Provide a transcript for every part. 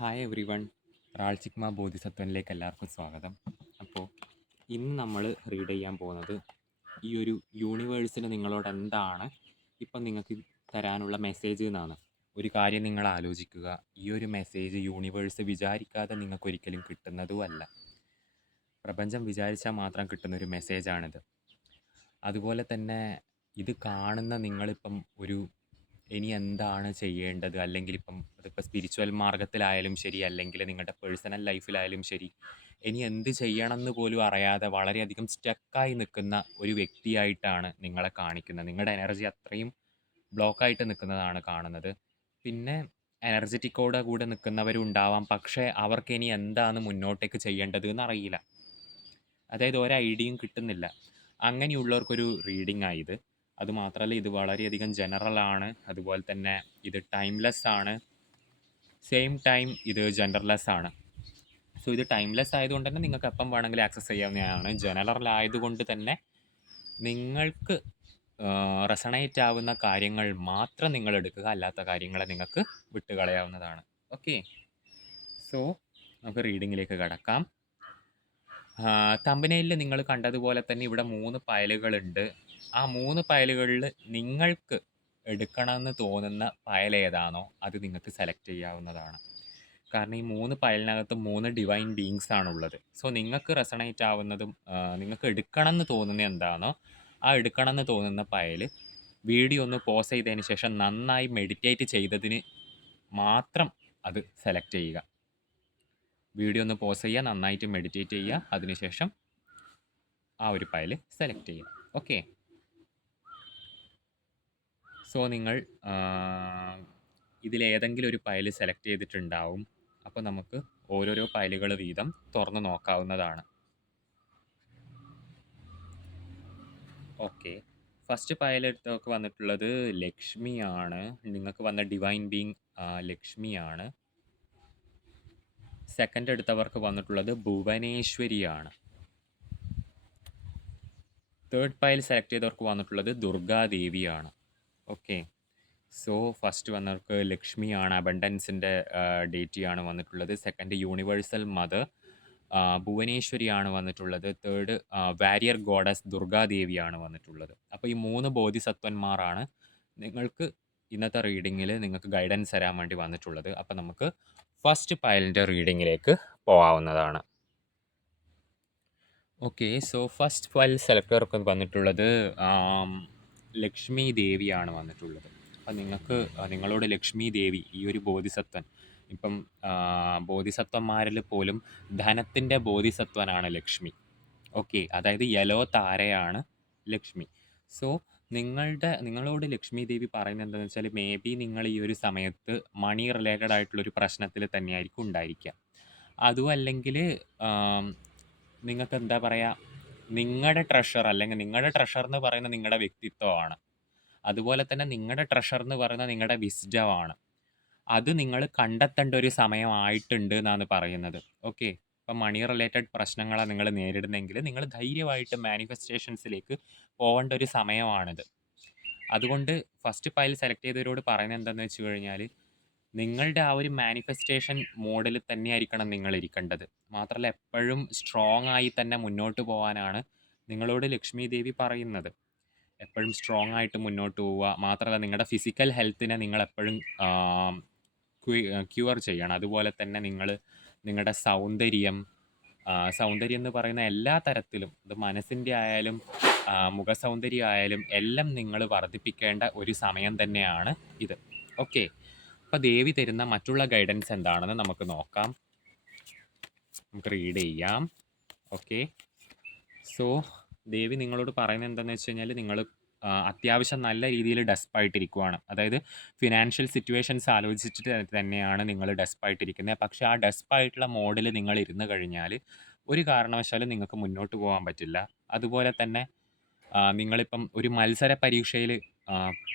Hi everyone റാൾചിക്മ ബോധിസത്വനിലേക്ക് എല്ലാവർക്കും സ്വാഗതം. അപ്പോൾ ഇന്ന് നമ്മൾ റീഡ് ചെയ്യാൻ പോകുന്നത് ഈ ഒരു യൂണിവേഴ്സിന് നിങ്ങളോട് എന്താണ് ഇപ്പം നിങ്ങൾക്ക് തരാനുള്ള മെസ്സേജ് എന്നാണ്. ഒരു കാര്യം നിങ്ങൾ ആലോചിക്കുക. ഈ ഒരു മെസ്സേജ് യൂണിവേഴ്സ് വിചാരിക്കാതെ നിങ്ങൾക്ക് ഒരിക്കലും കിട്ടുന്നതും അല്ല. പ്രപഞ്ചം വിചാരിച്ചാൽ മാത്രം കിട്ടുന്ന ഒരു മെസ്സേജാണിത് അതുപോലെ തന്നെ ഇത് കാണുന്ന നിങ്ങളിപ്പം ഒരു ഇനി എന്താണ് ചെയ്യേണ്ടത്? അല്ലെങ്കിൽ ഇപ്പം അതിപ്പോൾ സ്പിരിച്വൽ മാർഗത്തിലായാലും ശരി അല്ലെങ്കിൽ നിങ്ങളുടെ പേഴ്സണൽ ലൈഫിലായാലും ശരി ഇനി എന്ത് ചെയ്യണം എന്ന് പോലും അറിയാതെ വളരെയധികം സ്റ്റക്കായി നിൽക്കുന്ന ഒരു വ്യക്തിയായിട്ടാണ് നിങ്ങളെ കാണിക്കുന്നത്. നിങ്ങളുടെ എനർജി അത്രയും ബ്ലോക്കായിട്ട് നിൽക്കുന്നതാണ് കാണുന്നത്. പിന്നെ എനർജറ്റിക്കോടെ കൂടെ നിൽക്കുന്നവരും ഉണ്ടാവാം പക്ഷേ അവർക്ക് ഇനി എന്താണ് മുന്നോട്ടേക്ക് ചെയ്യേണ്ടത് എന്നറിയില്ല. അതായത് ഒരു ഐഡിയയും കിട്ടുന്നില്ല. അങ്ങനെയുള്ളവർക്കൊരു റീഡിംഗ് ആയത് അതുമാത്രമല്ല ഇത് വളരെയധികം ആണ്. അതുപോലെ തന്നെ ഇത് ടൈംലെസ് ആണ്. സെയിം ടൈം ഇത് ജെൻഡർലെസ് ആണ്. സോ ഇത് ടൈംലെസ് ആയതുകൊണ്ട് തന്നെ നിങ്ങൾക്ക് എപ്പം വേണമെങ്കിലും ആക്സസ് ചെയ്യാവുന്നതാണ്. ജനറൽ ആയതുകൊണ്ട് തന്നെ നിങ്ങൾക്ക് റെസണേറ്റ് ആവുന്ന കാര്യങ്ങൾ മാത്രം നിങ്ങൾ എടുക്കുക. അല്ലാത്ത കാര്യങ്ങളെ നിങ്ങൾക്ക് വിട്ടുകളയാവുന്നതാണ്. ഓക്കെ സോ നമുക്ക് റീഡിങ്ങിലേക്ക് കടക്കാം. തമ്പനയിൽ നിങ്ങൾ കണ്ടതുപോലെ തന്നെ ഇവിടെ മൂന്ന് ഫയലുകളുണ്ട് ആ മൂന്ന് ഫയലുകളിൽ നിങ്ങൾക്ക് എടുക്കണമെന്ന് തോന്നുന്ന ഫയൽ ഏതാണോ അത് നിങ്ങൾക്ക് സെലക്ട് ചെയ്യാവുന്നതാണ്. കാരണം ഈ മൂന്ന് ഫയലിനകത്ത് മൂന്ന് ഡിവൈൻ ബീങ്സ് ആണുള്ളത്. സോ നിങ്ങൾക്ക് റെസണേറ്റ് ആവുന്നതും നിങ്ങൾക്ക് എടുക്കണം എന്ന് തോന്നുന്ന എന്താണോ ആ എടുക്കണം എന്ന് തോന്നുന്ന ഫയൽ വീഡിയോ ഒന്ന് പോസ് ചെയ്തതിന് ശേഷം നന്നായി മെഡിറ്റേറ്റ് ചെയ്തതിന് മാത്രം അത് സെലക്ട് ചെയ്യുക. വീഡിയോ ഒന്ന് പോസ് ചെയ്യുക നന്നായിട്ട് മെഡിറ്റേറ്റ് ചെയ്യുക അതിനുശേഷം ആ ഒരു ഫയൽ സെലക്ട് ചെയ്യുക. ഓക്കെ സോ നിങ്ങൾ ഇതിലേതെങ്കിലും ഒരു ഫയൽ സെലക്ട് ചെയ്തിട്ടുണ്ടാവും. അപ്പോൾ നമുക്ക് ഓരോരോ ഫയലുകൾ വീതം തുറന്ന് നോക്കാവുന്നതാണ്. ഓക്കെ ഫസ്റ്റ് ഫയൽ എടുത്തൊക്കെ വന്നിട്ടുള്ളത് ലക്ഷ്മിയാണ് നിങ്ങൾക്ക് വന്ന ഡിവൈൻ ബീങ് ലക്ഷ്മിയാണ് സെക്കൻഡ് എടുത്തവർക്ക് വന്നിട്ടുള്ളത് ഭുവനേശ്വരിയാണ് തേർഡ് ഫയൽ സെലക്ട് ചെയ്തവർക്ക് വന്നിട്ടുള്ളത് ദുർഗാദേവിയാണ് ഓക്കെ സോ ഫസ്റ്റ് വന്നവർക്ക് ലക്ഷ്മിയാണ് അബണ്ടൻസിന്റെ ഡേറ്റിയാണ് വന്നിട്ടുള്ളത്. സെക്കൻഡ് യൂണിവേഴ്സൽ മദർ ഭുവനേശ്വരിയാണ് വന്നിട്ടുള്ളത്. തേർഡ് വാരിയർ ഗോഡസ് ദുർഗാദേവിയാണ് വന്നിട്ടുള്ളത്. അപ്പോൾ ഈ മൂന്ന് ബോധിസത്വന്മാരാണ് നിങ്ങൾക്ക് ഇന്നത്തെ റീഡിങ്ങിൽ നിങ്ങൾക്ക് ഗൈഡൻസ് തരാൻ വേണ്ടി വന്നിട്ടുള്ളത്. അപ്പോൾ നമുക്ക് ഫസ്റ്റ് പയലിന്റെ റീഡിങ്ങിലേക്ക് പോകാവുന്നതാണ് ഓക്കെ സോ ഫസ്റ്റ് ഫയൽ സെലക്ടർക്ക് വന്നിട്ടുള്ളത് ലക്ഷ്മി ദേവിയാണ് വന്നിട്ടുള്ളത്. അപ്പം നിങ്ങൾക്ക് നിങ്ങളോട് ലക്ഷ്മി ദേവി ഈ ഒരു ബോധിസത്വൻ ഇപ്പം ബോധിസത്വന്മാരിൽ പോലും ധനത്തിന്റെ ബോധിസത്വനാണ് ലക്ഷ്മി. ഓക്കെ അതായത് യെലോ താരയാണ് ലക്ഷ്മി. സോ നിങ്ങളുടെ നിങ്ങളോട് ലക്ഷ്മി ദേവി പറയുന്നത് എന്താണെന്ന് വെച്ചാൽ മേ ബി നിങ്ങൾ ഈ ഒരു സമയത്ത് മണി റിലേറ്റഡ് ആയിട്ടുള്ളൊരു പ്രശ്നത്തിൽ തന്നെയായിരിക്കും ഉണ്ടായിരിക്കുക. അതും അല്ലെങ്കിൽ നിങ്ങൾക്ക് എന്താ പറയുക നിങ്ങളുടെ ട്രഷർ അല്ലെങ്കിൽ നിങ്ങളുടെ ട്രഷർ എന്ന് പറയുന്ന നിങ്ങളുടെ വ്യക്തിത്വമാണ്. അതുപോലെ തന്നെ നിങ്ങളുടെ ട്രഷർ എന്ന് പറയുന്ന നിങ്ങളുടെ വിസ്ഡമാണ് അത് നിങ്ങൾ കണ്ടെത്തേണ്ട ഒരു സമയമായിട്ടുണ്ട് എന്നാണ് പറയുന്നത്. ഓക്കെ ഇപ്പം മണി റിലേറ്റഡ് പ്രശ്നങ്ങളാണ് നിങ്ങൾ നേരിടുന്നെങ്കിൽ നിങ്ങൾ ധൈര്യമായിട്ട് മാനിഫെസ്റ്റേഷൻസിലേക്ക് പോകേണ്ട ഒരു സമയമാണിത്. അതുകൊണ്ട് ഫസ്റ്റ് ഫയൽ സെലക്ട് ചെയ്തവരോട് പറയുന്നത് എന്താണെന്ന് വെച്ച് കഴിഞ്ഞാൽ നിങ്ങളുടെ ആ ഒരു മാനിഫെസ്റ്റേഷൻ മോഡിൽ തന്നെയായിരിക്കണം നിങ്ങൾ ഇരിക്കേണ്ടത്. മാത്രമല്ല എപ്പോഴും സ്ട്രോങ് ആയി തന്നെ മുന്നോട്ട് പോകാനാണ് നിങ്ങളോട് ലക്ഷ്മി ദേവി പറയുന്നത്. എപ്പോഴും സ്ട്രോങ് ആയിട്ട് മുന്നോട്ട് പോവുക. മാത്രമല്ല നിങ്ങളുടെ ഫിസിക്കൽ ഹെൽത്തിനെ നിങ്ങൾ എപ്പോഴും ക്യൂർ ചെയ്യണം. അതുപോലെ തന്നെ നിങ്ങൾ നിങ്ങളുടെ സൗന്ദര്യം സൗന്ദര്യം എന്ന് പറയുന്ന എല്ലാ തരത്തിലും അത് മനസ്സിന്റെ ആയാലും മുഖ മുഖസൗന്ദര്യം ആയാലും എല്ലാം നിങ്ങൾ വർദ്ധിപ്പിക്കേണ്ട ഒരു സമയം തന്നെയാണ് ഇത്. ഓക്കെ അപ്പോൾ ദേവി തരുന്ന മറ്റുള്ള ഗൈഡൻസ് എന്താണെന്ന് നമുക്ക് നോക്കാം. നമുക്ക് റീഡ് ചെയ്യാം. ഓക്കെ സോ ദേവി നിങ്ങളോട് പറയുന്നത് എന്താണെന്ന് വെച്ച് കഴിഞ്ഞാൽ നിങ്ങൾ അത്യാവശ്യം നല്ല രീതിയിൽ ഡെസ്പായിട്ടിരിക്കുവാണ്. അതായത് ഫിനാൻഷ്യൽ സിറ്റുവേഷൻസ് ആലോചിച്ചിട്ട് തന്നെയാണ് നിങ്ങൾ ഡെസ്പായിട്ടിരിക്കുന്നത് പക്ഷേ ആ ഡെസ്പായിട്ടുള്ള മോഡിൽ നിങ്ങൾ ഇരുന്ന് കഴിഞ്ഞാൽ ഒരു കാരണവശാലും നിങ്ങൾക്ക് മുന്നോട്ട് പോകാൻ പറ്റില്ല. അതുപോലെ തന്നെ നിങ്ങളിപ്പം ഒരു മത്സര പരീക്ഷയിൽ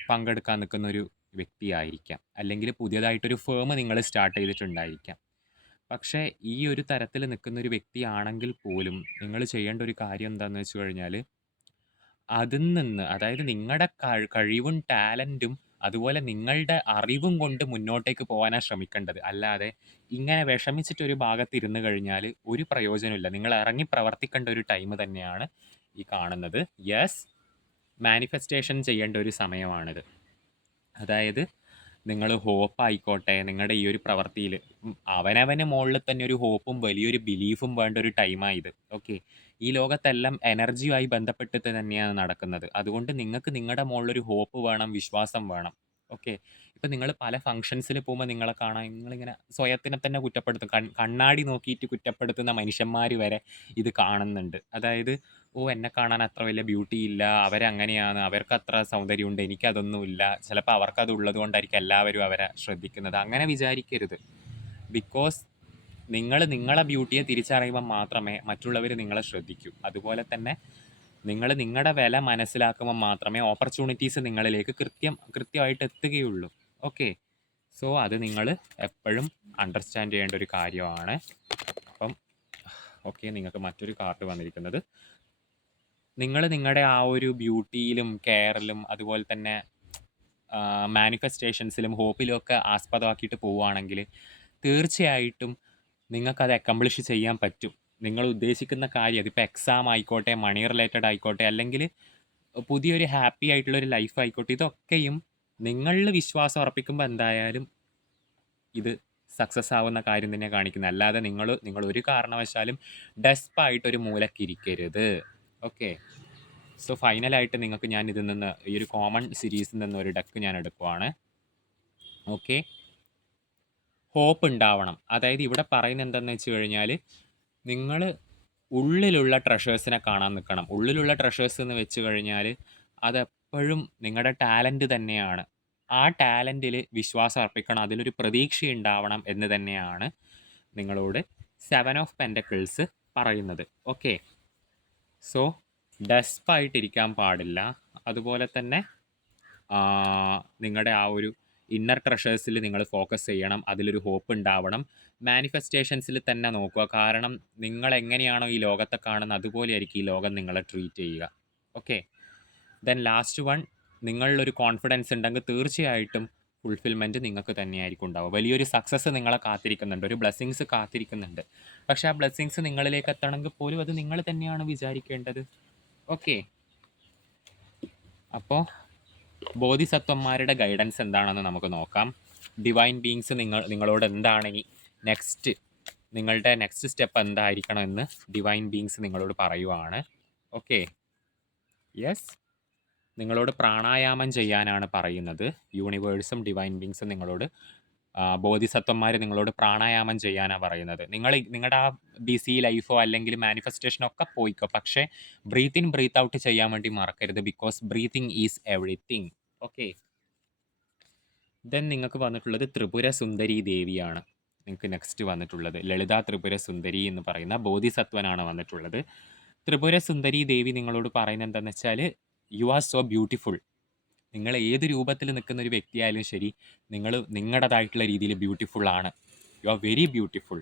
പങ്കെടുക്കാൻ നിൽക്കുന്ന ഒരു വ്യക്തിയായിരിക്കാം അല്ലെങ്കിൽ പുതിയതായിട്ടൊരു ഫേം നിങ്ങൾ സ്റ്റാർട്ട് ചെയ്തിട്ടുണ്ടായിരിക്കാം പക്ഷേ ഈ ഒരു തരത്തിൽ നിൽക്കുന്ന ഒരു വ്യക്തിയാണെങ്കിൽ പോലും നിങ്ങൾ ചെയ്യേണ്ട ഒരു കാര്യം എന്താണെന്ന് വെച്ച് കഴിഞ്ഞാൽ അതിൽ നിന്ന് അതായത് നിങ്ങളുടെ കഴിവും ടാലന്റും അതുപോലെ നിങ്ങളുടെ അറിവും കൊണ്ട് മുന്നോട്ടേക്ക് പോകാനാണ് ശ്രമിക്കേണ്ടത്. അല്ലാതെ ഇങ്ങനെ വിഷമിച്ചിട്ട് ഒരു ഭാഗത്ത് ഇരുന്ന് കഴിഞ്ഞാൽ ഒരു പ്രയോജനമില്ല. നിങ്ങൾ ഇറങ്ങി പ്രവർത്തിക്കേണ്ട ഒരു ടൈം തന്നെയാണ് ഈ കാണുന്നത്. യെസ് മാനിഫെസ്റ്റേഷൻ ചെയ്യേണ്ട ഒരു സമയമാണിത്. അതായത് നിങ്ങൾ ഹോപ്പ് ആയിക്കോട്ടെ, നിങ്ങളുടെ ഈ ഒരു പ്രവൃത്തിയിൽ അവനവന് മുകളിൽ തന്നെ ഒരു ഹോപ്പും വലിയൊരു ബിലീഫും വേണ്ട ഒരു ടൈമായത് ഓക്കെ. ഈ ലോകത്തെല്ലാം എനർജിയുമായി ബന്ധപ്പെട്ടിട്ട് തന്നെയാണ് നടക്കുന്നത്. അതുകൊണ്ട് നിങ്ങൾക്ക് നിങ്ങളുടെ മുകളിലൊരു ഹോപ്പ് വേണം, വിശ്വാസം വേണം. ഓക്കെ. ഇപ്പം നിങ്ങൾ പല ഫങ്ഷൻസിൽ പോകുമ്പോൾ നിങ്ങളെ കാണാൻ നിങ്ങളിങ്ങനെ സ്വയത്തിനെ തന്നെ കുറ്റപ്പെടുത്തും. കണ്ണാടി നോക്കിയിട്ട് കുറ്റപ്പെടുത്തുന്ന മനുഷ്യന്മാർ വരെ ഇത് കാണുന്നുണ്ട്. അതായത് ഓ എന്നെ കാണാൻ അത്ര വലിയ ബ്യൂട്ടി ഇല്ല, അവരങ്ങനെയാണ്, അവർക്ക് അത്ര സൗന്ദര്യമുണ്ട്, എനിക്കതൊന്നുമില്ല. ചിലപ്പോൾ അവർക്കത് ഉള്ളത് കൊണ്ടായിരിക്കും എല്ലാവരും അവരെ ശ്രദ്ധിക്കുന്നത്. അങ്ങനെ വിചാരിക്കരുത്. ബിക്കോസ് നിങ്ങൾ നിങ്ങളെ ബ്യൂട്ടിയെ തിരിച്ചറിയുമ്പോൾ മാത്രമേ മറ്റുള്ളവർ നിങ്ങളെ ശ്രദ്ധിക്കൂ. അതുപോലെ തന്നെ നിങ്ങൾ നിങ്ങളുടെ വില മനസ്സിലാക്കുമ്പോൾ മാത്രമേ ഓപ്പർച്യൂണിറ്റീസ് നിങ്ങളിലേക്ക് കൃത്യം കൃത്യമായിട്ട് എത്തുകയുള്ളൂ. ഓക്കെ. സോ അത് നിങ്ങൾ എപ്പോഴും അണ്ടർസ്റ്റാൻഡ് ചെയ്യേണ്ട ഒരു കാര്യമാണ്. അപ്പം ഓക്കെ നിങ്ങൾക്ക് മറ്റൊരു കാർഡ് വന്നിരിക്കുന്നത് നിങ്ങൾ നിങ്ങളുടെ ആ ഒരു ബ്യൂട്ടിയിലും കെയറിലും അതുപോലെ തന്നെ മാനിഫെസ്റ്റേഷൻസിലും ഹോപ്പിലും ഒക്കെ ആസ്പദമാക്കിയിട്ട് പോവുകയാണെങ്കിൽ തീർച്ചയായിട്ടും നിങ്ങൾക്കത് അക്കംപ്ലിഷ് ചെയ്യാൻ പറ്റും. നിങ്ങൾ ഉദ്ദേശിക്കുന്ന കാര്യം അതിപ്പോൾ എക്സാം ആയിക്കോട്ടെ, മണി റിലേറ്റഡ് ആയിക്കോട്ടെ, അല്ലെങ്കിൽ പുതിയൊരു ഹാപ്പി ആയിട്ടുള്ളൊരു ലൈഫ് ആയിക്കോട്ടെ, ഇതൊക്കെയും നിങ്ങളിൽ വിശ്വാസം ഉറപ്പിക്കുമ്പോൾ എന്തായാലും ഇത് സക്സസ് ആവുന്ന കാര്യം തന്നെ കാണിക്കുന്നത്. അല്ലാതെ നിങ്ങൾ നിങ്ങൾ ഒരു കാരണവശാലും ഡെസ്പായിട്ട് ഒരു മൂലക്ക് ഇരിക്കരുത്. ഓക്കെ. സോ ഫൈനലായിട്ട് നിങ്ങൾക്ക് ഞാൻ ഇതിൽ നിന്ന് ഈ ഒരു കോമൺ സീരീസിൽ നിന്ന് ഒരു ഡക്ക് ഞാൻ എടുക്കുവാണ്. ഓക്കെ. ഹോപ്പ് ഉണ്ടാവണം. അതായത് ഇവിടെ പറയുന്നത് എന്താണെന്ന് വെച്ച് കഴിഞ്ഞാൽ നിങ്ങൾ ഉള്ളിലുള്ള ട്രഷേഴ്സിനെ കാണാൻ നിൽക്കണം. ഉള്ളിലുള്ള ട്രഷേഴ്സ് എന്ന് വെച്ച് കഴിഞ്ഞാൽ അതെപ്പോഴും നിങ്ങളുടെ ടാലന്റ് തന്നെയാണ്. ആ ടാലന്റിൽ വിശ്വാസം അർപ്പിക്കണം. അതിലൊരു പ്രതീക്ഷ ഉണ്ടാവണം എന്ന് തന്നെയാണ് നിങ്ങളോട് സെവൻ ഓഫ് പെന്റക്കിൾസ് പറയുന്നത്. ഓക്കെ. സോ ഡെസ്പായിട്ടിരിക്കാൻ പാടില്ല. അതുപോലെ തന്നെ നിങ്ങളുടെ ആ ഒരു ഇന്നർ ട്രഷേഴ്സിൽ നിങ്ങൾ ഫോക്കസ് ചെയ്യണം. അതിലൊരു ഹോപ്പ് ഉണ്ടാവണം. മാനിഫെസ്റ്റേഷൻസിൽ തന്നെ നോക്കുക. കാരണം നിങ്ങൾ എങ്ങനെയാണോ ഈ ലോകത്തെ കാണുന്നത് അതുപോലെയായിരിക്കും ഈ ലോകം നിങ്ങളെ ട്രീറ്റ് ചെയ്യുക. ഓക്കെ. ദെൻ ലാസ്റ്റ് വൺ നിങ്ങളിലൊരു കോൺഫിഡൻസ് ഉണ്ടെങ്കിൽ തീർച്ചയായിട്ടും ഫുൾഫിൽമെന്റ് നിങ്ങൾക്ക് തന്നെയായിരിക്കും ഉണ്ടാവുക. വലിയൊരു സക്സസ് നിങ്ങളെ കാത്തിരിക്കുന്നുണ്ട്. ഒരു ബ്ലെസ്സിങ്സ് കാത്തിരിക്കുന്നുണ്ട്. പക്ഷേ ആ ബ്ലെസ്സിങ്സ് നിങ്ങളിലേക്ക് എത്തണമെങ്കിൽ പോലും അത് നിങ്ങൾ തന്നെയാണ് വിചാരിക്കേണ്ടത്. ഓക്കെ. അപ്പോൾ ബോധിസത്വന്മാരുടെ ഗൈഡൻസ് എന്താണെന്ന് നമുക്ക് നോക്കാം. ഡിവൈൻ ബീങ്സ് നിങ്ങൾ നിങ്ങളോട് എന്താണ് ഇനി നെക്സ്റ്റ് നിങ്ങളുടെ നെക്സ്റ്റ് സ്റ്റെപ്പ് എന്തായിരിക്കണം എന്ന് ഡിവൈൻ ബീങ്സ് നിങ്ങളോട് പറയുവാണ്. ഓക്കെ. യെസ്. നിങ്ങളോട് പ്രാണായാമം ചെയ്യാനാണ് പറയുന്നത്. യൂണിവേഴ്സും ഡിവൈൻ ബീങ്സും നിങ്ങളോട് ബോധിസത്വന്മാർ നിങ്ങളോട് പ്രാണായാമം ചെയ്യാനാണ് പറയുന്നത്. നിങ്ങൾ നിങ്ങളുടെ ആ ബിസി ലൈഫോ അല്ലെങ്കിൽ മാനിഫെസ്റ്റേഷനോ ഒക്കെ പോയിക്കോ. പക്ഷേ ബ്രീത്ത് ഇൻ ബ്രീത്ത് ഔട്ട് ചെയ്യാൻ വേണ്ടി മറക്കരുത്. Because breathing is everything okay. Then നിങ്ങൾക്ക് വന്നിട്ടുള്ളത് ത്രിപുര സുന്ദരി ദേവിയാണ്. നിങ്ങൾക്ക് നെക്സ്റ്റ് വന്നിട്ടുള്ളത്. ലളിത ത്രിപുര സുന്ദരി എന്ന് പറയുന്ന ബോധിസത്വനാണ് വന്നിട്ടുള്ളത്. ത്രിപുര സുന്ദരി ദേവി നിങ്ങളോട് പറയുന്നത് എന്താണെന്ന് വെച്ചാൽ യു ആർ സോ ബ്യൂട്ടിഫുൾ. നിങ്ങൾ ഏത് രൂപത്തിൽ നിൽക്കുന്ന ഒരു വ്യക്തിയായാലും ശരി, നിങ്ങൾ നിങ്ങളുടേതായിട്ടുള്ള രീതിയിൽ ബ്യൂട്ടിഫുൾ ആണ്. You are very beautiful.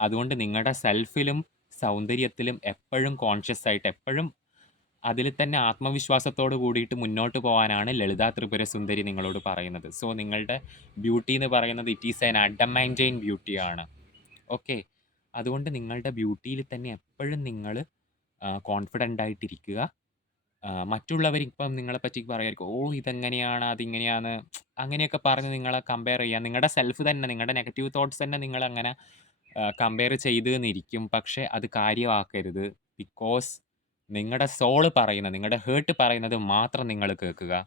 അതുകൊണ്ട് നിങ്ങളുടെ സെൽഫിലും സൗന്ദര്യത്തിലും എപ്പോഴും കോൺഷ്യസ് ആയിട്ട് എപ്പോഴും അതിൽ തന്നെ ആത്മവിശ്വാസത്തോട് കൂടിയിട്ട് മുന്നോട്ട് പോകാനാണ് ലളിത ത്രിപുര സുന്ദരി നിങ്ങളോട് പറയുന്നത്. സോ നിങ്ങളുടെ ബ്യൂട്ടി എന്ന് പറയുന്നത് it is an adamantine beauty ആണ്. ഓക്കെ. അതുകൊണ്ട് നിങ്ങളുടെ ബ്യൂട്ടിയിൽ തന്നെ എപ്പോഴും നിങ്ങൾ കോൺഫിഡന്റ് ആയിട്ടിരിക്കുക. മറ്റുള്ളവർ ഇപ്പം നിങ്ങളെപ്പറ്റി പറയുമായിരിക്കും. ഓ ഇതെങ്ങനെയാണ് അതിങ്ങനെയാണ് അങ്ങനെയൊക്കെ പറഞ്ഞ് നിങ്ങളെ കമ്പയർ ചെയ്യാ. നിങ്ങളുടെ സെൽഫ് തന്നെ നിങ്ങളുടെ നെഗറ്റീവ് തോട്ട്സ് തന്നെ നിങ്ങൾ അങ്ങനെ കമ്പയർ ചെയ്ത് എന്നിരിക്കും. പക്ഷേ അത് കാര്യമാക്കരുത്. ബിക്കോസ് നിങ്ങളുടെ സോൾ പറയുന്നത്, നിങ്ങളുടെ ഹേർട്ട് പറയുന്നത് മാത്രം നിങ്ങൾ കേൾക്കുക.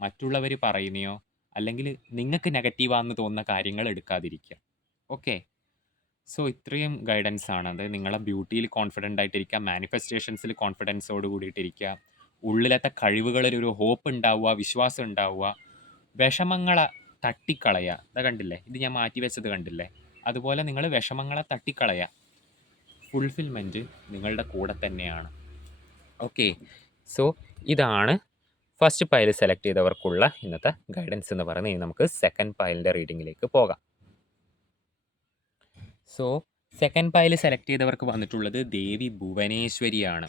മറ്റുള്ളവർ പറയുന്നയോ അല്ലെങ്കിൽ നിങ്ങൾക്ക് നെഗറ്റീവാന്ന് തോന്നുന്ന കാര്യങ്ങൾ എടുക്കാതിരിക്കുക. ഓക്കെ. സോ ഇത്രയും ഗൈഡൻസ് ആണത്. നിങ്ങളെ ബ്യൂട്ടിയിൽ കോൺഫിഡന്റ് ആയിട്ടിരിക്കുക. മാനിഫെസ്റ്റേഷൻസിൽ കോൺഫിഡൻസോട് കൂടിയിട്ടിരിക്കുക. ഉള്ളിലത്തെ കഴിവുകളിൽ ഒരു ഹോപ്പ് ഉണ്ടാവുക, വിശ്വാസം ഉണ്ടാവുക. വിഷമങ്ങളെ തട്ടിക്കളയുക. ദാ കണ്ടില്ലേ? ഇത് ഞാൻ മാറ്റി വെച്ചത് കണ്ടില്ലേ? അതുപോലെ നിങ്ങൾ വിഷമങ്ങളെ തട്ടിക്കളയുക. ഫുൾഫിൽമെന്റ് നിങ്ങളുടെ കൂടെ തന്നെയാണ്. ഓക്കെ. സോ ഇതാണ് ഫസ്റ്റ് പൈൽ സെലക്ട് ചെയ്തവർക്കുള്ള ഇന്നത്തെ ഗൈഡൻസ് എന്ന് പറയുന്നത്. ഇനി നമുക്ക് സെക്കൻഡ് പൈലിന്റെ റീഡിങ്ങിലേക്ക് പോകാം. സോ സെക്കൻഡ് പൈൽ സെലക്ട് ചെയ്തവർക്ക് വന്നിട്ടുള്ളത് ദേവി ഭുവനേശ്വരിയാണ്.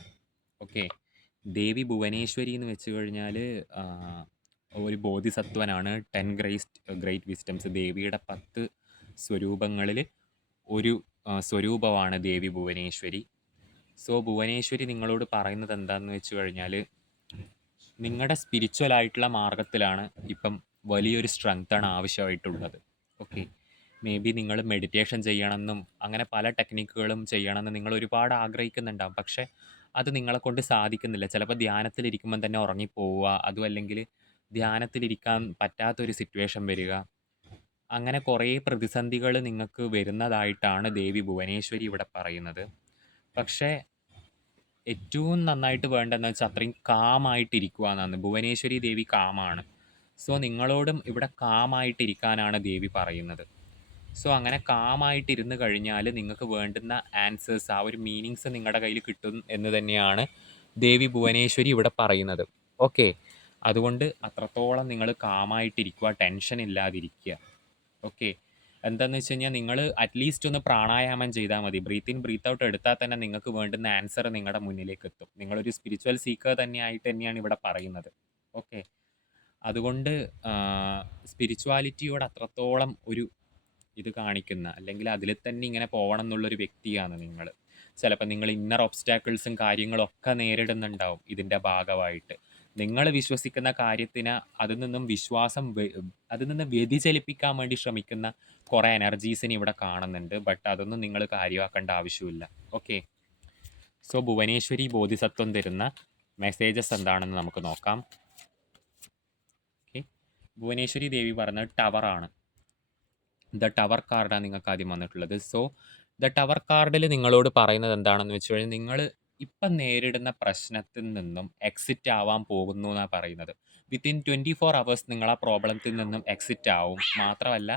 ഓക്കെ. ദേവി ഭുവനേശ്വരി എന്ന് വെച്ച് കഴിഞ്ഞാൽ ഒരു ബോധിസത്വനാണ് ടെൻ ഗ്രേസ്റ്റ് ഗ്രേറ്റ് വിസ്റ്റംസ്. ദേവിയുടെ പത്ത് സ്വരൂപങ്ങളിൽ ഒരു സ്വരൂപമാണ് ദേവി ഭുവനേശ്വരി. സോ ഭുവനേശ്വരി നിങ്ങളോട് പറയുന്നത് എന്താണെന്ന് വെച്ച് കഴിഞ്ഞാൽ നിങ്ങളുടെ സ്പിരിച്വൽ ആയിട്ടുള്ള മാർഗത്തിലാണ് ഇപ്പം വലിയൊരു സ്ട്രെങ്ത്താണ് ആവശ്യമായിട്ടുള്ളത്. ഓക്കെ മേ ബി നിങ്ങൾ മെഡിറ്റേഷൻ ചെയ്യണമെന്നും അങ്ങനെ പല ടെക്നിക്കുകളും ചെയ്യണമെന്ന് നിങ്ങൾ ഒരുപാട് ആഗ്രഹിക്കുന്നുണ്ടാവും. പക്ഷേ അത് നിങ്ങളെ കൊണ്ട് സാധിക്കുന്നില്ല. ചിലപ്പോൾ ധ്യാനത്തിലിരിക്കുമ്പം തന്നെ ഉറങ്ങിപ്പോവുക അതും അല്ലെങ്കിൽ ധ്യാനത്തിലിരിക്കാൻ പറ്റാത്തൊരു സിറ്റുവേഷൻ വരിക. അങ്ങനെ കുറേ പ്രതിസന്ധികൾ നിങ്ങൾക്ക് വരുന്നതായിട്ടാണ് ദേവി ഭുവനേശ്വരി ഇവിടെ പറയുന്നത്. പക്ഷേ ഏറ്റവും നന്നായിട്ട് വേണ്ടതെന്ന് വെച്ചാൽ അത്രയും കാമായിട്ടിരിക്കുക എന്നാണ്. ഭുവനേശ്വരി ദേവി കാമാണ്. സോ നിങ്ങളോടും ഇവിടെ കാമായിട്ടിരിക്കാനാണ് ദേവി പറയുന്നത്. സോ അങ്ങനെ കാമായിട്ടിരുന്ന് കഴിഞ്ഞാൽ നിങ്ങൾക്ക് വേണ്ടുന്ന ആൻസേഴ്സ് ആ ഒരു മീനിങ്സ് നിങ്ങളുടെ കയ്യിൽ കിട്ടും എന്ന് തന്നെയാണ് ദേവി ഭുവനേശ്വരി ഇവിടെ പറയുന്നത്. ഓക്കെ അതുകൊണ്ട് അത്രത്തോളം നിങ്ങൾ കാമായിട്ടിരിക്കുക ടെൻഷൻ ഇല്ലാതിരിക്കുക. ഓക്കെ എന്താണെന്ന് വെച്ച് കഴിഞ്ഞാൽ നിങ്ങൾ അറ്റ്ലീസ്റ്റ് ഒന്ന് പ്രാണായാമം ചെയ്താൽ മതി. ബ്രീത്ത് ഇൻ ബ്രീത്ത് ഔട്ട് എടുത്താൽ തന്നെ നിങ്ങൾക്ക് വേണ്ടുന്ന ആൻസർ നിങ്ങളുടെ മുന്നിലേക്ക് എത്തും. നിങ്ങളൊരു സ്പിരിച്വൽ സീക്കർ തന്നെയായിട്ട് തന്നെയാണ് ഇവിടെ പറയുന്നത്. ഓക്കെ അതുകൊണ്ട് സ്പിരിച്വാലിറ്റിയോട് അത്രത്തോളം ഒരു ഇത് കാണിക്കുന്ന അല്ലെങ്കിൽ അതിൽ തന്നെ ഇങ്ങനെ പോകണം എന്നുള്ളൊരു വ്യക്തിയാണ് നിങ്ങൾ. ചിലപ്പോൾ നിങ്ങൾ ഇന്നർ ഒബ്സ്റ്റാക്കിൾസും കാര്യങ്ങളും ഒക്കെ നേരിടുന്നുണ്ടാവും ഇതിന്റെ ഭാഗമായിട്ട്. നിങ്ങൾ വിശ്വസിക്കുന്ന കാര്യത്തിന് അതിൽ നിന്നും വിശ്വാസം അതിൽ നിന്ന് വ്യതിചലിപ്പിക്കാൻ വേണ്ടി ശ്രമിക്കുന്ന കുറേ എനർജീസിന് ഇവിടെ കാണുന്നുണ്ട്. ബട്ട് അതൊന്നും നിങ്ങൾ കാര്യമാക്കേണ്ട ആവശ്യമില്ല. ഓക്കെ സോ ഭുവനേശ്വരി ബോധിസത്വം തരുന്ന മെസ്സേജസ് എന്താണെന്ന് നമുക്ക് നോക്കാം. ഓക്കെ ഭുവനേശ്വരി ദേവി പറഞ്ഞ ടവറാണ് ദ ടവർ കാർഡാണ് നിങ്ങൾക്ക് ആദ്യം വന്നിട്ടുള്ളത്. സോ ദ ടവർ കാർഡിൽ നിങ്ങളോട് പറയുന്നത് എന്താണെന്ന് വെച്ച് കഴിഞ്ഞാൽ നിങ്ങൾ ഇപ്പം നേരിടുന്ന പ്രശ്നത്തിൽ നിന്നും എക്സിറ്റ് ആവാൻ പോകുന്നു എന്നാണ് പറയുന്നത്. വിത്തിൻ ട്വന്റി ഫോർ അവേഴ്സ് നിങ്ങൾ ആ പ്രോബ്ലത്തിൽ നിന്നും എക്സിറ്റ് ആവും. മാത്രമല്ല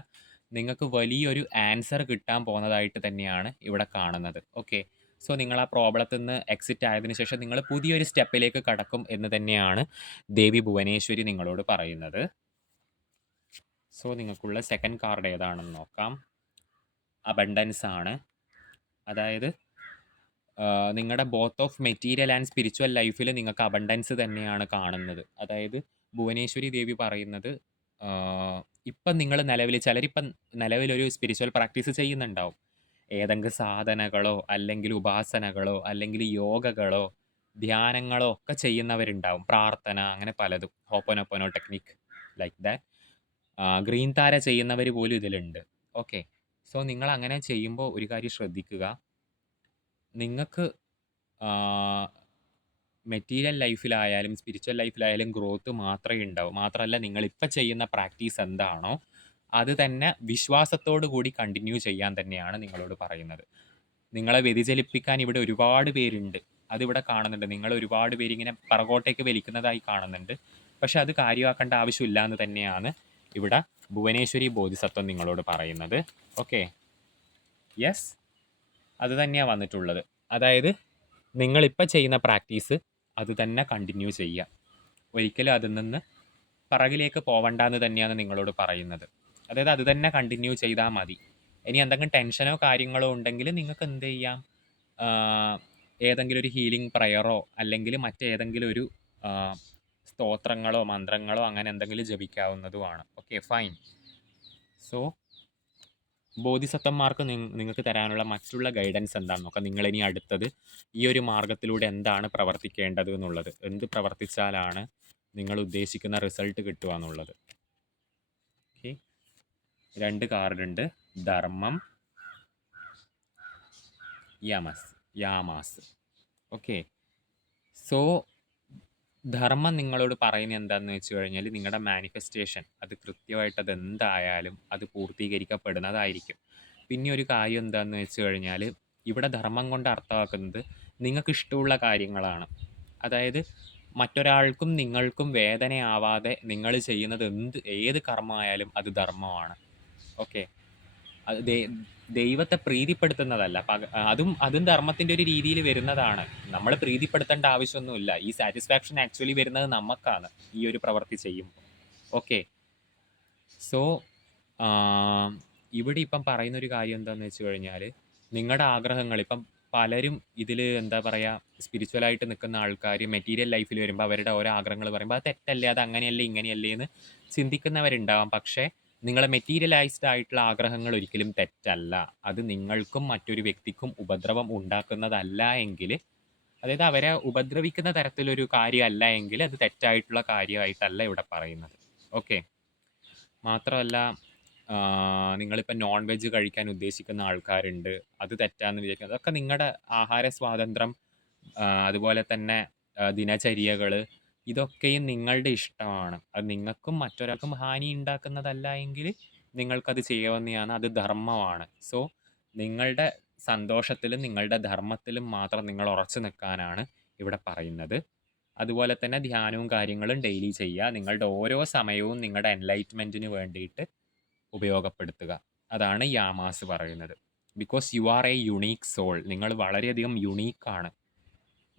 നിങ്ങൾക്ക് വലിയൊരു ആൻസർ കിട്ടാൻ പോകുന്നതായിട്ട് തന്നെയാണ് ഇവിടെ കാണുന്നത്. ഓക്കെ സോ നിങ്ങൾ ആ പ്രോബ്ലത്തിൽ നിന്ന് എക്സിറ്റ് ആയതിനു ശേഷം നിങ്ങൾ പുതിയൊരു സ്റ്റെപ്പിലേക്ക് കടക്കും എന്ന് തന്നെയാണ് ദേവി ഭുവനേശ്വരി നിങ്ങളോട് പറയുന്നത്. സോ നിങ്ങൾക്കുള്ള സെക്കൻഡ് കാർഡ് ഏതാണെന്ന് നോക്കാം. അബണ്ടൻസ് ആണ്. അതായത് നിങ്ങളുടെ both of material and spiritual ലൈഫിൽ നിങ്ങൾക്ക് അബണ്ടൻസ് തന്നെയാണ് കാണുന്നത്. അതായത് ഭുവനേശ്വരി ദേവി പറയുന്നത് ഇപ്പം നിങ്ങൾ നിലവിൽ ചിലരിപ്പം നിലവിലൊരു സ്പിരിച്വൽ പ്രാക്ടീസ് ചെയ്യുന്നുണ്ടാവും. ഏതെങ്കിലും സാധനകളോ അല്ലെങ്കിൽ ഉപാസനകളോ അല്ലെങ്കിൽ യോഗകളോ ധ്യാനങ്ങളോ ഒക്കെ ചെയ്യുന്നവരുണ്ടാവും. പ്രാർത്ഥന അങ്ങനെ പലതും. Ho'oponopono technique like that green Tara ചെയ്യുന്നവർ പോലും ഇതിലുണ്ട്. ഓക്കെ. സോ നിങ്ങൾ അങ്ങനെ ചെയ്യുമ്പോൾ ഒരു കാര്യം ശ്രദ്ധിക്കുക. നിങ്ങൾക്ക് മെറ്റീരിയൽ ലൈഫിലായാലും സ്പിരിച്വൽ ലൈഫിലായാലും ഗ്രോത്ത് മാത്രമേ ഉണ്ടാവും. മാത്രമല്ല നിങ്ങൾ നിങ്ങളിപ്പോൾ ചെയ്യുന്ന പ്രാക്ടീസ് എന്താണോ അത് തന്നെ വിശ്വാസത്തോടു കൂടി കണ്ടിന്യൂ ചെയ്യാൻ തന്നെയാണ് നിങ്ങളോട് പറയുന്നത്. നിങ്ങളെ വ്യതിചലിപ്പിക്കാൻ ഇവിടെ ഒരുപാട് പേരുണ്ട്. അതിവിടെ കാണുന്നുണ്ട്. നിങ്ങൾ ഒരുപാട് പേരിങ്ങനെ പുറകോട്ടേക്ക് വലിക്കുന്നതായി കാണുന്നുണ്ട്. പക്ഷെ അത് കാര്യമാക്കേണ്ട ആവശ്യമില്ല എന്ന് തന്നെയാണ്. ഇവിടെ ഭുവനേശ്വരി ബോധിസത്വം നിങ്ങളോട് പറയുന്നത്. ഓക്കെ യെസ് അത് തന്നെയാണ് വന്നിട്ടുള്ളത്. അതായത് നിങ്ങളിപ്പോൾ ചെയ്യുന്ന പ്രാക്ടീസ് അത് തന്നെ കണ്ടിന്യൂ ചെയ്യുക. ഒരിക്കലും അതിൽ നിന്ന് പോവണ്ട എന്ന് തന്നെയാണ് നിങ്ങളോട് പറയുന്നത്. അതായത് അത് തന്നെ കണ്ടിന്യൂ ചെയ്താൽ മതി. ഇനി എന്തെങ്കിലും ടെൻഷനോ കാര്യങ്ങളോ ഉണ്ടെങ്കിൽ നിങ്ങൾക്ക് എന്ത് ചെയ്യാം? ഏതെങ്കിലും ഒരു ഹീലിംഗ് പ്രയറോ അല്ലെങ്കിൽ മറ്റേതെങ്കിലും ഒരു സ്തോത്രങ്ങളോ മന്ത്രങ്ങളോ അങ്ങനെ എന്തെങ്കിലും ജപിക്കാവുന്നതുമാണ്. ഓക്കെ ഫൈൻ സോ ബോധിസത്വന്മാർക്ക് നിങ്ങ- നിങ്ങൾക്ക് തരാനുള്ള മറ്റുള്ള ഗൈഡൻസ് എന്താണെന്ന് നോക്കാം നിങ്ങളിനി അടുത്തത് ഈ ഒരു മാർഗത്തിലൂടെ എന്താണ് പ്രവർത്തിക്കേണ്ടത് എന്നുള്ളത്. എന്ത് പ്രവർത്തിച്ചാലാണ് നിങ്ങൾ ഉദ്ദേശിക്കുന്ന റിസൾട്ട് കിട്ടുക എന്നുള്ളത്. ഓക്കെ രണ്ട് കാർഡുണ്ട് ധർമ്മം യമസ് യാമാസ്. ഓക്കെ സോ ധർമ്മം നിങ്ങളോട് പറയുന്നത് എന്താണെന്ന് വെച്ച് കഴിഞ്ഞാൽ നിങ്ങളുടെ മാനിഫെസ്റ്റേഷൻ അത് കൃത്യമായിട്ട് അത് എന്തായാലും അത് പൂർത്തീകരിക്കപ്പെടുന്നതായിരിക്കും. പിന്നെ ഒരു കാര്യം എന്താണെന്ന് വെച്ച് കഴിഞ്ഞാൽ ഇവിടെ ധർമ്മം കൊണ്ട് അർത്ഥമാക്കുന്നത് നിങ്ങൾക്ക് ഇഷ്ടമുള്ള കാര്യങ്ങളാണ്. അതായത് മറ്റൊരാൾക്കും നിങ്ങൾക്കും വേദനയാവാതെ നിങ്ങൾ ചെയ്യുന്നത് എന്ത് ഏത് കർമ്മമായാലും അത് ധർമ്മമാണ്. ഓക്കെ? അത് ദൈവത്തെ പ്രീതിപ്പെടുത്തുന്നതല്ല. അതും അതും ധർമ്മത്തിന്റെ ഒരു രീതിയിൽ വരുന്നതാണ്. നമ്മൾ പ്രീതിപ്പെടുത്തേണ്ട ആവശ്യമൊന്നുമില്ല. ഈ സാറ്റിസ്ഫാക്ഷൻ ആക്ച്വലി വരുന്നത് നമുക്കാണ് ഈ ഒരു പ്രവൃത്തി ചെയ്യുമ്പോൾ. ഓക്കെ സോ ഇവിടെ ഇപ്പം പറയുന്ന ഒരു കാര്യം എന്താണെന്ന് വെച്ച് കഴിഞ്ഞാൽ നിങ്ങളുടെ ആഗ്രഹങ്ങൾ ഇപ്പം പലരും ഇതിൽ എന്താ പറയുക സ്പിരിച്വലായിട്ട് നിൽക്കുന്ന ആൾക്കാർ മെറ്റീരിയൽ ലൈഫിൽ വരുമ്പോൾ അവരുടെ ഓരോ ആഗ്രഹങ്ങൾ പറയുമ്പോൾ അത് തെറ്റല്ലേ അത് അങ്ങനെയല്ലേ ഇങ്ങനെയല്ലേ എന്ന് ചിന്തിക്കുന്നവരുണ്ടാവാം. പക്ഷേ നിങ്ങളെ മെറ്റീരിയലൈസ്ഡ് ആയിട്ടുള്ള ആഗ്രഹങ്ങൾ ഒരിക്കലും തെറ്റല്ല. അത് നിങ്ങൾക്കും മറ്റൊരു വ്യക്തിക്കും ഉപദ്രവം ഉണ്ടാക്കുന്നതല്ല എങ്കിൽ അതായത് അവരെ ഉപദ്രവിക്കുന്ന തരത്തിലൊരു കാര്യമല്ല എങ്കിൽ അത് തെറ്റായിട്ടുള്ള കാര്യമായിട്ടല്ല ഇവിടെ പറയുന്നത്. ഓക്കെ മാത്രമല്ല നിങ്ങളിപ്പോൾ നോൺ വെജ് കഴിക്കാൻ ഉദ്ദേശിക്കുന്ന ആൾക്കാരുണ്ട്. അത് തെറ്റാന്ന് വിചാരിക്കുന്നത് അതൊക്കെ നിങ്ങളുടെ ആഹാര സ്വാതന്ത്ര്യം അതുപോലെ തന്നെ ദിനചര്യകൾ ഇതൊക്കെയും നിങ്ങളുടെ ഇഷ്ടമാണ്. അത് നിങ്ങൾക്കും മറ്റൊരാൾക്കും ഹാനി ഉണ്ടാക്കുന്നതല്ല എങ്കിൽ നിങ്ങൾക്കത് ചെയ്യാവുന്നതാണ് അത് ധർമ്മമാണ്. സോ നിങ്ങളുടെ സന്തോഷത്തിലും നിങ്ങളുടെ ധർമ്മത്തിലും മാത്രം നിങ്ങൾ ഉറച്ചു നിൽക്കാനാണ് ഇവിടെ പറയുന്നത്. അതുപോലെ തന്നെ ധ്യാനവും കാര്യങ്ങളും ഡെയിലി ചെയ്യുക. നിങ്ങളുടെ ഓരോ സമയവും നിങ്ങളുടെ എൻലൈറ്റ്മെന്റിന് വേണ്ടിയിട്ട് ഉപയോഗപ്പെടുത്തുക. അതാണ് യാമാസ് പറയുന്നത്. Because you are a unique soul നിങ്ങൾ വളരെയധികം യുണീക്കാണ്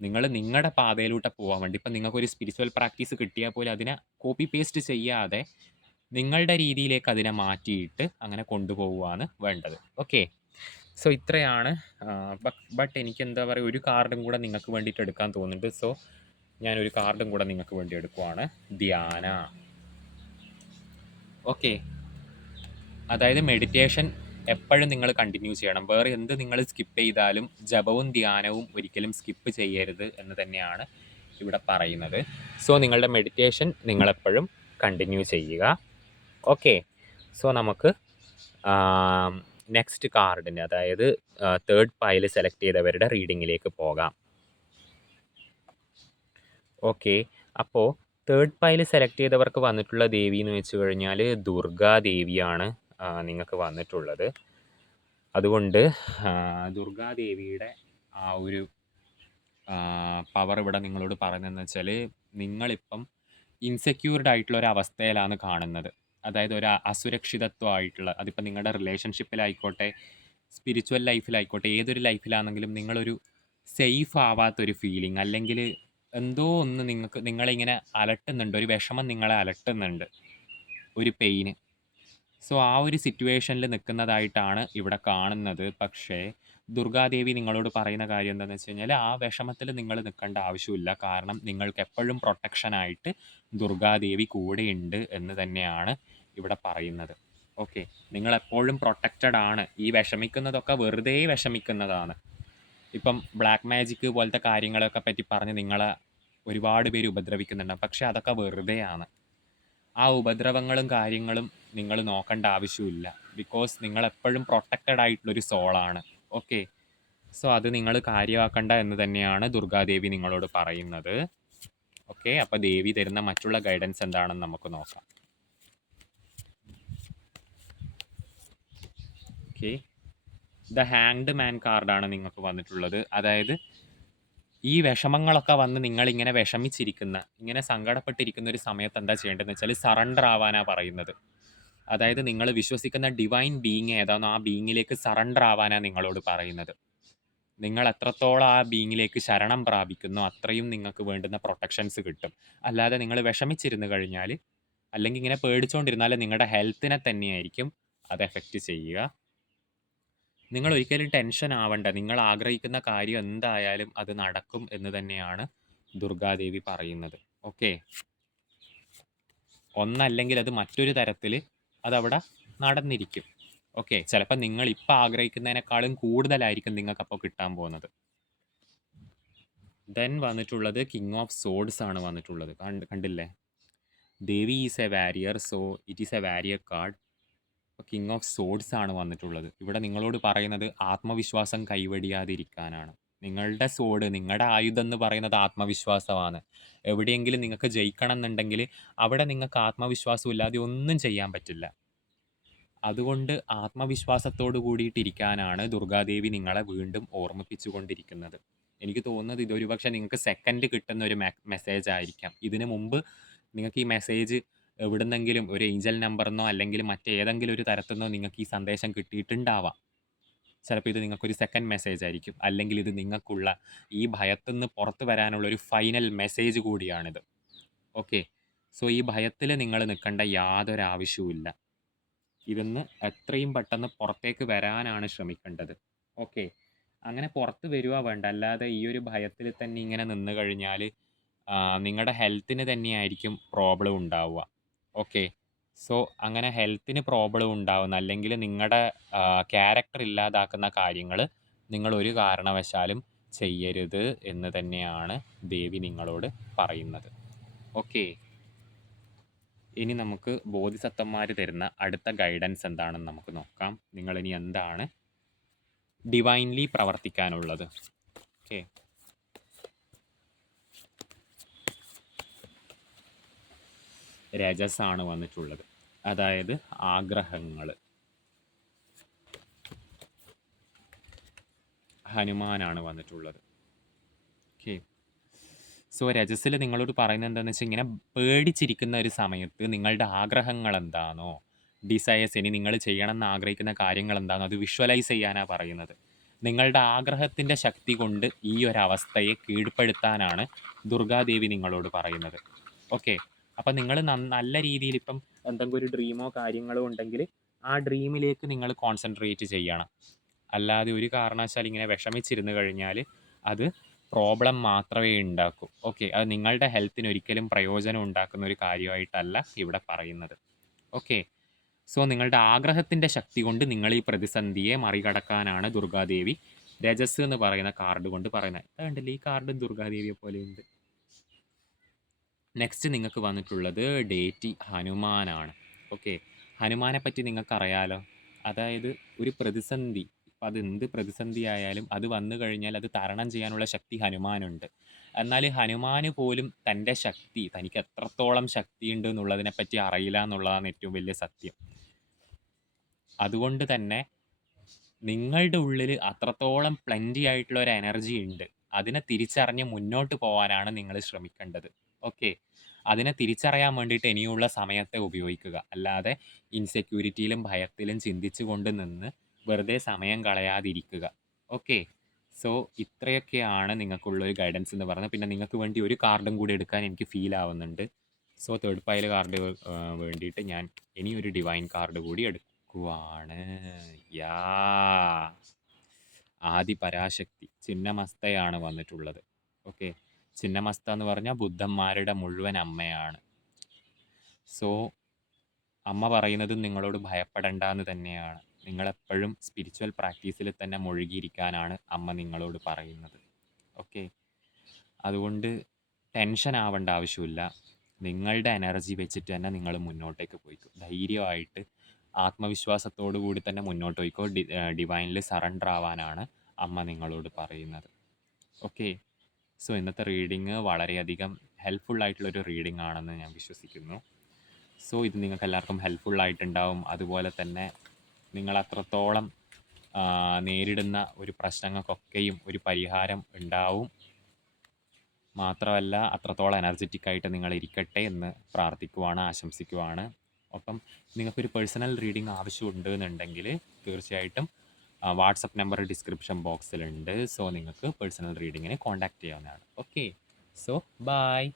നിങ്ങൾ നിങ്ങളുടെ പാതയിലൂടെ പോകാൻ വേണ്ടി. ഇപ്പം നിങ്ങൾക്കൊരു സ്പിരിച്വൽ പ്രാക്ടീസ് കിട്ടിയാൽ പോലും അതിനെ കോപ്പി പേസ്റ്റ് ചെയ്യാതെ നിങ്ങളുടെ രീതിയിലേക്ക് അതിനെ മാറ്റിയിട്ട് അങ്ങനെ കൊണ്ടുപോവുകയാണ് വേണ്ടത്. ഓക്കെ സോ ഇത്രയാണ്. ബട്ട് എനിക്ക് എന്താ പറയുക ഒരു കാർഡും കൂടെ നിങ്ങൾക്ക് വേണ്ടിയിട്ട് എടുക്കാൻ തോന്നുന്നുണ്ട്. സോ ഞാനൊരു കാർഡും കൂടെ നിങ്ങൾക്ക് വേണ്ടി എടുക്കുവാണ്. ധ്യാന. ഓക്കെ അതായത് മെഡിറ്റേഷൻ എപ്പോഴും നിങ്ങൾ കണ്ടിന്യൂ ചെയ്യണം. വേറെ എന്ത് നിങ്ങൾ സ്കിപ്പ് ചെയ്താലും ജപവും ധ്യാനവും ഒരിക്കലും സ്കിപ്പ് ചെയ്യരുത് എന്ന് തന്നെയാണ് ഇവിടെ പറയുന്നത്. സോ നിങ്ങളുടെ മെഡിറ്റേഷൻ നിങ്ങളെപ്പോഴും കണ്ടിന്യൂ ചെയ്യുക. ഓക്കെ സോ നമുക്ക് നെക്സ്റ്റ് കാർഡിന് അതായത് തേർഡ് പൈൽ സെലക്ട് ചെയ്തവരുടെ റീഡിങ്ങിലേക്ക് പോകാം. ഓക്കെ അപ്പോൾ തേർഡ് പൈൽ സെലക്ട് ചെയ്തവർക്ക് വന്നിട്ടുള്ള ദേവി എന്ന് വെച്ച് കഴിഞ്ഞാൽ ദുർഗാ ദേവിയാണ് നിങ്ങൾക്ക് വന്നിട്ടുള്ളത്. അതുകൊണ്ട് ദുർഗാദേവിയുടെ ആ ഒരു പവർ ഇവിടെ നിങ്ങളോട് പറയുന്നതെന്ന് വെച്ചാൽ നിങ്ങളിപ്പം ഇൻസെക്യൂർഡ് ആയിട്ടുള്ള ഒരു അവസ്ഥയിലാണ് കാണുന്നത്. അതായത് ഒരു അസുരക്ഷിതത്വമായിട്ടുള്ള അതിപ്പോൾ നിങ്ങളുടെ റിലേഷൻഷിപ്പിലായിക്കോട്ടെ സ്പിരിച്വൽ ലൈഫിലായിക്കോട്ടെ ഏതൊരു ലൈഫിലാണെങ്കിലും നിങ്ങളൊരു സേഫ് ആവാത്തൊരു ഫീലിംഗ് അല്ലെങ്കിൽ എന്തോ ഒന്ന് നിങ്ങൾക്ക് നിങ്ങളിങ്ങനെ അലട്ടുന്നുണ്ട് ഒരു വിഷമം നിങ്ങളെ അലട്ടുന്നുണ്ട്. ഒരു പെയിന് സോ ആ ഒരു സിറ്റുവേഷനിൽ നിൽക്കുന്നതായിട്ടാണ് ഇവിടെ കാണുന്നത്. പക്ഷേ ദുർഗാദേവി നിങ്ങളോട് പറയുന്ന കാര്യം എന്താണെന്ന് വെച്ച് കഴിഞ്ഞാൽ ആ വിഷമത്തിൽ നിങ്ങൾ നിൽക്കേണ്ട ആവശ്യമില്ല. കാരണം നിങ്ങൾക്ക് എപ്പോഴും പ്രൊട്ടക്ഷനായിട്ട് ദുർഗാദേവി കൂടെയുണ്ട് എന്ന് തന്നെയാണ് ഇവിടെ പറയുന്നത്. ഓക്കെ. നിങ്ങൾ എപ്പോഴും പ്രൊട്ടക്റ്റഡ് ആണ്. ഈ വിഷമിക്കുന്നതൊക്കെ വെറുതെ വിഷമിക്കുന്നതാണ്. ഇപ്പം ബ്ലാക്ക് മാജിക് പോലത്തെ കാര്യങ്ങളൊക്കെ പറ്റി പറഞ്ഞ് നിങ്ങളെ ഒരുപാട് പേര് ഉപദ്രവിക്കുന്നുണ്ടാവും പക്ഷെ അതൊക്കെ വെറുതെയാണ്. ആ ഉപദ്രവങ്ങളും കാര്യങ്ങളും നിങ്ങൾ നോക്കേണ്ട ആവശ്യമില്ല. ബിക്കോസ് നിങ്ങൾ എപ്പോഴും പ്രൊട്ടക്റ്റഡ് ആയിട്ടുള്ളൊരു സോളാണ് ഓക്കെ സോ അത് നിങ്ങൾ കാര്യമാക്കണ്ട എന്ന് തന്നെയാണ് ദുർഗാദേവി നിങ്ങളോട് പറയുന്നത്. ഓക്കെ അപ്പോൾ ദേവി തരുന്ന മറ്റുള്ള ഗൈഡൻസ് എന്താണെന്ന് നമുക്ക് നോക്കാം. ഓക്കെ ദ ഹാങ്ഡ് മാൻ കാർഡാണ് നിങ്ങൾക്ക് വന്നിട്ടുള്ളത്. അതായത് ഈ വിഷമങ്ങളൊക്കെ വന്ന് നിങ്ങളിങ്ങനെ വിഷമിച്ചിരിക്കുന്ന ഇങ്ങനെ സങ്കടപ്പെട്ടിരിക്കുന്ന ഒരു സമയത്ത് എന്താ ചെയ്യേണ്ടതെന്ന് വെച്ചാൽ സറണ്ടർ ആവാനാണ് പറയുന്നത്. അതായത് നിങ്ങൾ വിശ്വസിക്കുന്ന ഡിവൈൻ ബീങ് ഏതാണോ ആ ബീങ്ങിലേക്ക് സറണ്ടർ ആവാനാണ് നിങ്ങളോട് പറയുന്നത്. നിങ്ങൾ എത്രത്തോളം ആ ബീങ്ങിലേക്ക് ശരണം പ്രാപിക്കുന്നോ അത്രയും നിങ്ങൾക്ക് വേണ്ടുന്ന പ്രൊട്ടക്ഷൻസ് കിട്ടും. അല്ലാതെ നിങ്ങൾ വിഷമിച്ചിരുന്നു കഴിഞ്ഞാൽ അല്ലെങ്കിൽ ഇങ്ങനെ പേടിച്ചുകൊണ്ടിരുന്നാൽ നിങ്ങളുടെ ഹെൽത്തിനെ തന്നെയായിരിക്കും അത് എഫക്റ്റ് ചെയ്യുക. നിങ്ങൾ ഒരിക്കലും ടെൻഷൻ ആവണ്ട. നിങ്ങൾ ആഗ്രഹിക്കുന്ന കാര്യം എന്തായാലും അത് നടക്കും എന്ന് തന്നെയാണ് ദുർഗാദേവി പറയുന്നത്. ഓക്കെ? ഒന്നല്ലെങ്കിൽ അത് മറ്റൊരു തരത്തിൽ അതവിടെ നടന്നിരിക്കും. ഓക്കെ? ചിലപ്പോൾ നിങ്ങൾ ഇപ്പം ആഗ്രഹിക്കുന്നതിനേക്കാളും കൂടുതലായിരിക്കും നിങ്ങൾക്ക് അപ്പോൾ കിട്ടാൻ പോകുന്നത്. ദെൻ വന്നിട്ടുള്ളത് കിങ് ഓഫ് സോഡ്സ് ആണ് വന്നിട്ടുള്ളത്. കണ്ട് കണ്ടില്ലേ? Devi is a warrior so it is a warrior card king of swords ആണ് വന്നിട്ടുള്ളത്. ഇവിടെ നിങ്ങളോട് പറയുന്നത് ആത്മവിശ്വാസം കൈവടിയാതിരിക്കാനാണ്. നിങ്ങളുടെ സോഡ് നിങ്ങളുടെ ആയുധം എന്ന് പറയുന്നത് ആത്മവിശ്വാസമാണ്. എവിടെയെങ്കിലും നിങ്ങൾക്ക് ജയിക്കണം എന്നുണ്ടെങ്കിൽ അവിടെ നിങ്ങൾക്ക് ആത്മവിശ്വാസം ഇല്ലാതെ ഒന്നും ചെയ്യാൻ പറ്റില്ല. അതുകൊണ്ട് ആത്മവിശ്വാസത്തോട് കൂടിയിട്ടിരിക്കാനാണ് ദുർഗാദേവി നിങ്ങളെ വീണ്ടും ഓർമ്മിപ്പിച്ചുകൊണ്ടിരിക്കുന്നത്. എനിക്ക് തോന്നുന്നത് ഇതൊരു പക്ഷേ നിങ്ങൾക്ക് സെക്കൻഡ് കിട്ടുന്ന ഒരു മെസ്സേജ് ആയിരിക്കാം. ഇതിനു മുമ്പ് നിങ്ങൾക്ക് ഈ മെസ്സേജ് എവിടുന്നെങ്കിലും ഒരു ഏഞ്ചൽ നമ്പറിന്നോ അല്ലെങ്കിൽ മറ്റേതെങ്കിലും ഒരു തരത്തുനിന്നോ നിങ്ങൾക്ക് ഈ സന്ദേശം കിട്ടിയിട്ടുണ്ടാവാം. ചിലപ്പോൾ ഇത് നിങ്ങൾക്കൊരു സെക്കൻഡ് മെസ്സേജ് ആയിരിക്കും. അല്ലെങ്കിൽ ഇത് നിങ്ങൾക്കുള്ള ഈ ഭയത്തിൽ നിന്ന് പുറത്തു വരാനുള്ള ഒരു ഫൈനൽ മെസ്സേജ് കൂടിയാണിത്. ഓക്കെ സോ ഈ ഭയത്തിൽ നിങ്ങൾ നിൽക്കേണ്ട യാതൊരു ആവശ്യവുമില്ല ഇതിന്ന് എത്രയും പെട്ടെന്ന് പുറത്തേക്ക് വരാനാണ് ശ്രമിക്കേണ്ടത്. ഓക്കെ അങ്ങനെ പുറത്ത് വരുക വേണ്ട. അല്ലാതെ ഈ ഒരു ഭയത്തിൽ തന്നെ ഇങ്ങനെ നിന്ന് കഴിഞ്ഞാൽ നിങ്ങളുടെ ഹെൽത്തിന് തന്നെയായിരിക്കും പ്രോബ്ലം ഉണ്ടാവുക. ഓക്കെ സോ അങ്ങനെ ഹെൽത്തിന് പ്രോബ്ലം ഉണ്ടാവുന്ന അല്ലെങ്കിൽ നിങ്ങളുടെ ക്യാരക്ടർ ഇല്ലാതാക്കുന്ന നിങ്ങൾ ഒരു കാരണവശാലും ചെയ്യരുത് എന്ന് തന്നെയാണ് ദേവി നിങ്ങളോട് പറയുന്നത്. ഓക്കെ ഇനി നമുക്ക് ബോധിസത്വന്മാർ തരുന്ന അടുത്ത ഗൈഡൻസ് എന്താണെന്ന് നമുക്ക് നോക്കാം. നിങ്ങളിനി എന്താണ് ഡിവൈൻലി പ്രവർത്തിക്കാനുള്ളത്? ഓക്കെ രജസാണ് വന്നിട്ടുള്ളത്. അതായത് ആഗ്രഹങ്ങൾ ഹനുമാനാണ് വന്നിട്ടുള്ളത്. ഓക്കെ സോ രജസിൽ നിങ്ങളോട് പറയുന്നത് എന്താണെന്ന് വെച്ചാൽ ഇങ്ങനെ പേടിച്ചിരിക്കുന്ന ഒരു സമയത്ത് നിങ്ങളുടെ ആഗ്രഹങ്ങൾ എന്താണോ ഡിസയേഴ്സ് ഇനി നിങ്ങൾ ചെയ്യണം എന്ന് ആഗ്രഹിക്കുന്ന കാര്യങ്ങൾ എന്താണോ അത് വിഷ്വലൈസ് ചെയ്യാനാണ് പറയുന്നത്. നിങ്ങളുടെ ആഗ്രഹത്തിന്റെ ശക്തി കൊണ്ട് ഈ ഒരു അവസ്ഥയെ കീഴ്പ്പെടുത്താനാണ് ദുർഗാദേവി നിങ്ങളോട് പറയുന്നത്. ഓക്കെ അപ്പം നിങ്ങൾ നല്ല രീതിയിൽ ഇപ്പം എന്തെങ്കിലും ഒരു ഡ്രീമോ കാര്യങ്ങളോ ഉണ്ടെങ്കിൽ ആ ഡ്രീമിലേക്ക് നിങ്ങൾ കോൺസെൻട്രേറ്റ് ചെയ്യണം. അല്ലാതെ ഒരു കാരണവശാൽ ഇങ്ങനെ വിഷമിച്ചിരുന്നു കഴിഞ്ഞാൽ അത് പ്രോബ്ലം മാത്രമേ ഉണ്ടാക്കൂ. ഓക്കെ അത് നിങ്ങളുടെ ഹെൽത്തിന് ഒരിക്കലും പ്രയോജനം ഉണ്ടാക്കുന്ന ഒരു കാര്യമായിട്ടല്ല ഇവിടെ പറയുന്നത്. ഓക്കെ സോ നിങ്ങളുടെ ആഗ്രഹത്തിന്റെ ശക്തി കൊണ്ട് നിങ്ങൾ ഈ പ്രതിസന്ധിയെ മറികടക്കാനാണ് ദുർഗാദേവി രജസ് എന്ന് പറയുന്ന കാർഡ് കൊണ്ട് പറയുന്നത്. കണ്ടില്ലേ ഈ കാർഡ് ദുർഗാദേവിയെ പോലെയുണ്ട്. നെക്സ്റ്റ് നിങ്ങൾക്ക് വന്നിട്ടുള്ളത് ഡേറ്റി ഹനുമാനാണ്. ഓക്കെ ഹനുമാനെ പറ്റി നിങ്ങൾക്കറിയാലോ? അതായത് ഒരു പ്രതിസന്ധി. ഇപ്പം അത് എന്ത് പ്രതിസന്ധി ആയാലും അത് വന്നു കഴിഞ്ഞാൽ അത് തരണം ചെയ്യാനുള്ള ശക്തി ഹനുമാനുണ്ട്. എന്നാൽ ഹനുമാന് പോലും തന്റെ ശക്തി തനിക്ക് എത്രത്തോളം ശക്തിയുണ്ട് എന്നുള്ളതിനെപ്പറ്റി അറിയില്ല എന്നുള്ളതാണ് ഏറ്റവും വലിയ സത്യം. അതുകൊണ്ട് തന്നെ നിങ്ങളുടെ ഉള്ളിൽ അത്രത്തോളം പ്ലന്റി ആയിട്ടുള്ള ഒരു എനർജി ഉണ്ട്. അതിനെ തിരിച്ചറിഞ്ഞ് മുന്നോട്ട് പോകാനാണ് നിങ്ങൾ ശ്രമിക്കേണ്ടത്. ഓക്കെ. അതിനെ തിരിച്ചറിയാൻ വേണ്ടിയിട്ട് ഇനിയുള്ള സമയത്തെ ഉപയോഗിക്കുക. അല്ലാതെ ഇൻസെക്യൂരിറ്റിയിലും ഭയത്തിലും ചിന്തിച്ചു കൊണ്ട് നിന്ന് വെറുതെ സമയം കളയാതിരിക്കുക. ഓക്കെ. സോ ഇത്രയൊക്കെയാണ് നിങ്ങൾക്കുള്ളൊരു ഗൈഡൻസ് എന്ന് പറയുന്നത് പിന്നെ നിങ്ങൾക്ക് വേണ്ടി ഒരു കാർഡും കൂടി എടുക്കാൻ എനിക്ക് ഫീൽ ആവുന്നുണ്ട്. സോ തേർഡ് പൈൽ കാർഡ് വേണ്ടിയിട്ട് ഞാൻ ഇനിയൊരു ഡിവൈൻ കാർഡ് കൂടി എടുക്കുവാണ്. യാ. ആദി പരാശക്തി ചിഹ്നമസ്തയാണ് വന്നിട്ടുള്ളത്. ഓക്കെ. ചിന്നമസ്ത എന്ന് പറഞ്ഞാൽ ബുദ്ധന്മാരുടെ മുഴുവൻ അമ്മയാണ്. സോ അമ്മ പറയുന്നത് നിങ്ങളോട് ഭയപ്പെടേണ്ട എന്ന് തന്നെയാണ്. നിങ്ങളെപ്പോഴും സ്പിരിച്വൽ പ്രാക്ടീസിൽ തന്നെ മുഴുകിയിരിക്കാനാണ് അമ്മ നിങ്ങളോട് പറയുന്നത്. ഓക്കെ അതുകൊണ്ട് ടെൻഷൻ ആവേണ്ട ആവശ്യമില്ല. നിങ്ങളുടെ എനർജി വെച്ചിട്ട് തന്നെ നിങ്ങൾ മുന്നോട്ടേക്ക് പോയിക്കോ. ധൈര്യമായിട്ട് ആത്മവിശ്വാസത്തോടു കൂടി തന്നെ മുന്നോട്ട് പോയിക്കോ ഡി ഡിവൈനിൽ സറണ്ടർ ആവാനാണ് അമ്മ നിങ്ങളോട് പറയുന്നത്. ഓക്കെ സോ ഇന്നത്തെ റീഡിങ് വളരെയധികം ഹെൽപ്ഫുൾ ആയിട്ടുള്ളൊരു റീഡിംഗ് ആണെന്ന് ഞാൻ വിശ്വസിക്കുന്നു. സോ ഇത് നിങ്ങൾക്ക് എല്ലാവർക്കും ഹെൽപ്ഫുൾ ആയിട്ടുണ്ടാവും. അതുപോലെ തന്നെ നിങ്ങൾ അത്രത്തോളം നേരിടുന്ന ഒരു പ്രശ്നങ്ങൾക്കൊക്കെയും ഒരു പരിഹാരം ഉണ്ടാവും. മാത്രമല്ല അത്രത്തോളം എനർജറ്റിക് ആയിട്ട് നിങ്ങൾ ഇരിക്കട്ടെ എന്ന് പ്രാർത്ഥിക്കുവാണ് ആശംസിക്കുവാണ്. ഒപ്പം നിങ്ങൾക്കൊരു പേഴ്സണൽ റീഡിംഗ് ആവശ്യമുണ്ട് എന്നുണ്ടെങ്കിൽ തീർച്ചയായിട്ടും വാട്സപ്പ് നമ്പർ ഡിസ്ക്രിപ്ഷൻ ബോക്സിലുണ്ട്. സോ നിങ്ങൾക്ക് പേഴ്സണൽ റീഡിങ്ങിന് കോൺടാക്റ്റ് ചെയ്യാവുന്നതാണ്. ഓക്കെ. So bye